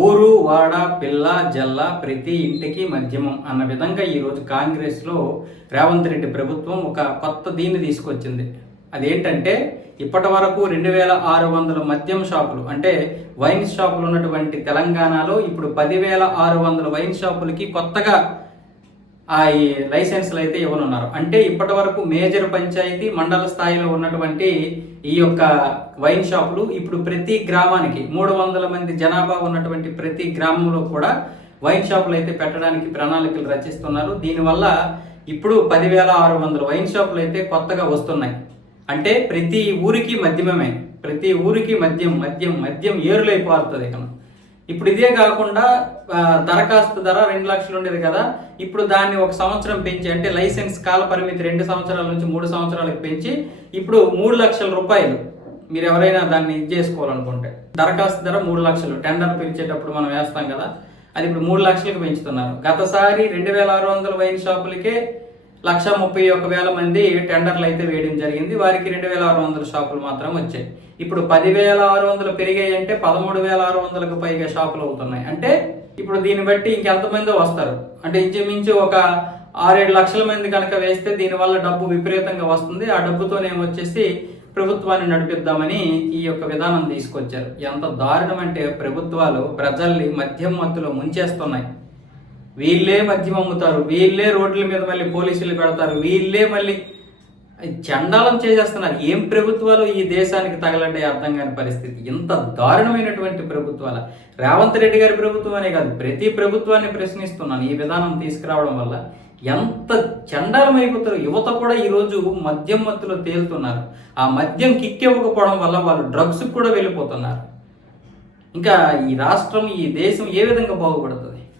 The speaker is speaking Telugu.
ఊరు వాడ పిల్ల జల్ల ప్రతి ఇంటికి మద్యమం అన్న విధంగా ఈరోజు కాంగ్రెస్లో రేవంత్ రెడ్డి ప్రభుత్వం ఒక కొత్త దీన్ని తీసుకొచ్చింది. అదేంటంటే ఇప్పటి వరకు రెండు వేల ఆరు వందల మద్యం షాపులు అంటే వైన్ షాపులు ఉన్నటువంటి తెలంగాణలో ఇప్పుడు పదివేల ఆరు వందల వైన్ షాపులకి కొత్తగా ఆ ఈ లైసెన్స్లు అయితే ఇవ్వనున్నారు. అంటే ఇప్పటి వరకు మేజర్ పంచాయతీ మండల స్థాయిలో ఉన్నటువంటి ఈ యొక్క వైన్ షాపులు ఇప్పుడు ప్రతి గ్రామానికి మూడు వందల మంది జనాభా ఉన్నటువంటి ప్రతి గ్రామంలో కూడా వైన్ షాపులు అయితే పెట్టడానికి ప్రణాళికలు రచిస్తున్నారు. దీనివల్ల ఇప్పుడు పదివేల ఆరు వందల వైన్ షాపులు అయితే కొత్తగా వస్తున్నాయి. అంటే ప్రతి ఊరికి మద్యమే ప్రతి ఊరికి మద్యం మద్యం మద్యం ఏరులైపోతుంది ఇక్కడ ఇప్పుడు ఇదే కాకుండా దరఖాస్తు ధర రెండు లక్షలు ఉండేది కదా ఇప్పుడు దాన్ని ఒక సంవత్సరం పెంచి అంటే లైసెన్స్ కాల పరిమితి రెండు సంవత్సరాల నుంచి మూడు సంవత్సరాలకు పెంచి ఇప్పుడు మూడు లక్షల రూపాయలు మీరు ఎవరైనా దాన్ని ఇది చేసుకోవాలనుకుంటే. దరఖాస్తు ధర మూడు లక్షలు టెండర్ పిలిచేటప్పుడు మనం వేస్తాం కదా అది ఇప్పుడు మూడు లక్షలకు పెంచుతున్నారు. గతసారి రెండు వేల ఆరు వందల వైన్ షాపులకే లక్ష ముప్పై ఒక వేల మంది టెండర్లు అయితే వేయడం జరిగింది. వారికి రెండు వేల ఆరు వందల షాపులు మాత్రం వచ్చాయి. ఇప్పుడు పదివేల ఆరు వందలు పెరిగాయి అంటే పదమూడు వేల ఆరు వందలకు పైగా షాపులు అవుతున్నాయి. అంటే ఇప్పుడు దీన్ని బట్టి ఇంకెంతమందో వస్తారు. అంటే ఇంచుమించు ఒక ఆరేడు లక్షల మంది కనుక వేస్తే దీనివల్ల డబ్బు విపరీతంగా వస్తుంది. ఆ డబ్బుతోనేమొచ్చేసి ప్రభుత్వాన్ని నడిపిద్దామని ఈ యొక్క విధానం తీసుకొచ్చారు. ఎంత దారుణం అంటే ప్రభుత్వాలు ప్రజల్ని మద్యం మత్తులో ముంచేస్తున్నాయి. వీళ్ళే మద్యం అమ్ముతారు వీళ్ళే రోడ్ల మీద మళ్ళీ పోలీసులు పెడతారు వీళ్ళే మళ్ళీ చండాలం చేసేస్తున్నారు. ఏం ప్రభుత్వాలు ఈ దేశానికి తగలంటే అర్థం కాని పరిస్థితి. ఇంత దారుణమైనటువంటి ప్రభుత్వాల. రేవంత్ రెడ్డి గారి ప్రభుత్వం అనే కాదు ప్రతి ప్రభుత్వాన్ని ప్రశ్నిస్తున్నాను. ఈ విధానం తీసుకురావడం వల్ల ఎంత చండాలం అయిపోతారు యువత కూడా ఈరోజు మద్యం మత్తులో తేలుతున్నారు. ఆ మద్యం కిక్ ఇవ్వకపోవడం వల్ల వాళ్ళు డ్రగ్స్కి కూడా వెళ్ళిపోతున్నారు. ఇంకా ఈ రాష్ట్రం ఈ దేశం ఏ విధంగా బాగుపడుతుంది?